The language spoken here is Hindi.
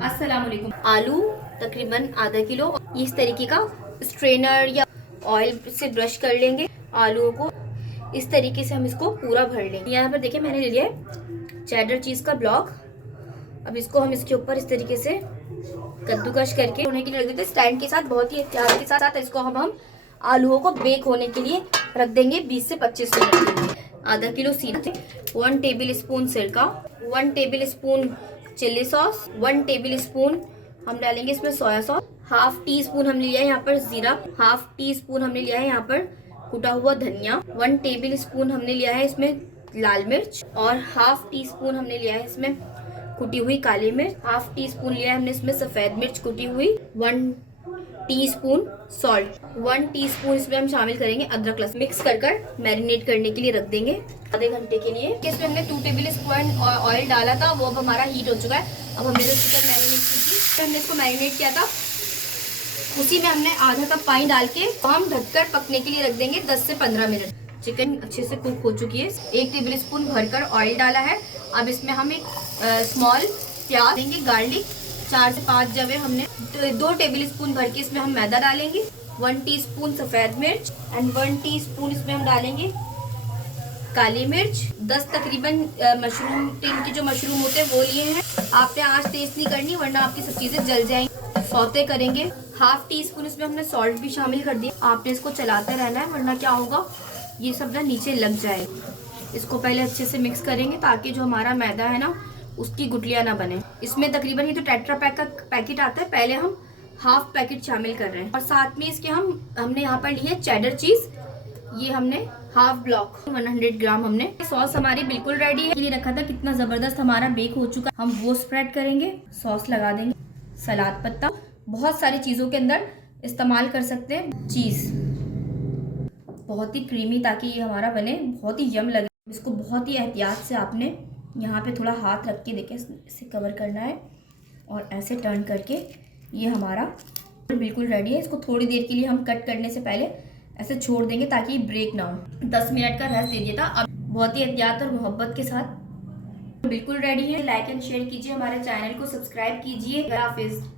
अस्सलाम वालेकुम। आलू तकरीबन आधा किलो, इस तरीके का स्ट्रेनर या ऑयल से ब्रश कर लेंगे। आलूओं को इस तरीके से हम इसको पूरा भर लेंगे। यहाँ पर देखिए मैंने ले लिया है चेडर चीज का ब्लॉक। अब इसको हम इसके ऊपर इस तरीके से कद्दूकश करके होने के लिए रख देते हैं स्टैंड के साथ। बहुत ही एहतियात के साथ इसको हम आलूओं को बेक होने के लिए रख देंगे 20 से 25 मिनट के लिए। आधा किलो सीरम, 1 टेबल स्पून सिरका, 1 table spoon chilli sauce, 1 table spoon हम डालेंगे इसमें soya sauce, half tea spoon हमने लिया है यहाँ पर जीरा, हाफ टी स्पून हमने लिया है यहाँ पर कुटा हुआ धनिया, 1 टेबल स्पून हमने लिया है इसमें लाल मिर्च, और हाफ टी स्पून हमने लिया है इसमें कुटी हुई काली मिर्च, हाफ टी स्पून लिया है हमने इसमें सफेद मिर्च कुटी हुई, 1 टीस्पून सॉल्ट, 1 टीस्पून इसमें हम शामिल करेंगे अदरक लहसुन। मिक्स कर मैरिनेट करने के लिए रख देंगे आधे घंटे के लिए। इसमें हमने 2 टेबल स्पून ऑयल डाला था, वो अब हमारा हीट हो चुका है। अब हमने जो चिकन मैरिनेट की थी, हमने इसको मैरिनेट किया था, उसी में हमने आधा कप पानी डाल के हम ढककर पकने के लिए रख देंगे 10 से 15 मिनट। चिकन अच्छे से कुक हो चुकी है। 1 टेबल स्पून भरकर ऑयल डाला है। अब इसमें हम एक स्मॉल प्याज देंगे, गार्लिक 4 से 5 जवे हमने 2 टेबल स्पून भर के इसमें हम मैदा डालेंगे, 1 टीस्पून सफेद मिर्च एंड 1 टीस्पून इसमें हम डालेंगे काली मिर्च। 10 तकरीबन मशरूम, टिन के जो मशरूम होते हैं वो लिए हैं। आपने आंच तेज नहीं करनी वरना आपकी सब चीजें जल जाएंगी। सौते करेंगे। हाफ टी स्पून इसमें हमने सॉल्ट भी शामिल कर दिया। आपने इसको चलाते रहना है वरना क्या होगा, ये सब ना नीचे लग जाए। इसको पहले अच्छे से मिक्स करेंगे ताकि जो हमारा मैदा है ना उसकी गुठलियां ना बने। इसमें तकरीबन ये जो टेट्रा पैक का पैकेट आता है, पहले हम हाफ पैकेट शामिल कर रहे हैं, और साथ में इसके हमने यहाँ पर ली है चेडर चीज, ये हमने हाफ ब्लॉक 100 ग्राम हमने। सॉस हमारी बिल्कुल रेडी है। ये रखा था कितना जबरदस्त हमारा बेक हो चुका। हम वो स्प्रेड करेंगे, सॉस लगा देंगे, सलाद पत्ता, बहुत सारी चीजों के अंदर इस्तेमाल कर सकते हैं। चीज बहुत ही क्रीमी ताकि ये हमारा बने, बहुत ही यम लगे। इसको बहुत ही एहतियात से आपने यहाँ पे थोड़ा हाथ रख के देखें, इसे कवर करना है और ऐसे टर्न करके ये हमारा बिल्कुल रेडी है। इसको थोड़ी देर के लिए हम कट करने से पहले ऐसे छोड़ देंगे ताकि ब्रेक ना हो। 10 मिनट का रेस्ट दे दिया था। अब बहुत ही एहतियात और मोहब्बत के साथ बिल्कुल रेडी है। लाइक एंड शेयर कीजिए, हमारे चैनल को सब्सक्राइब कीजिए। हाफिज।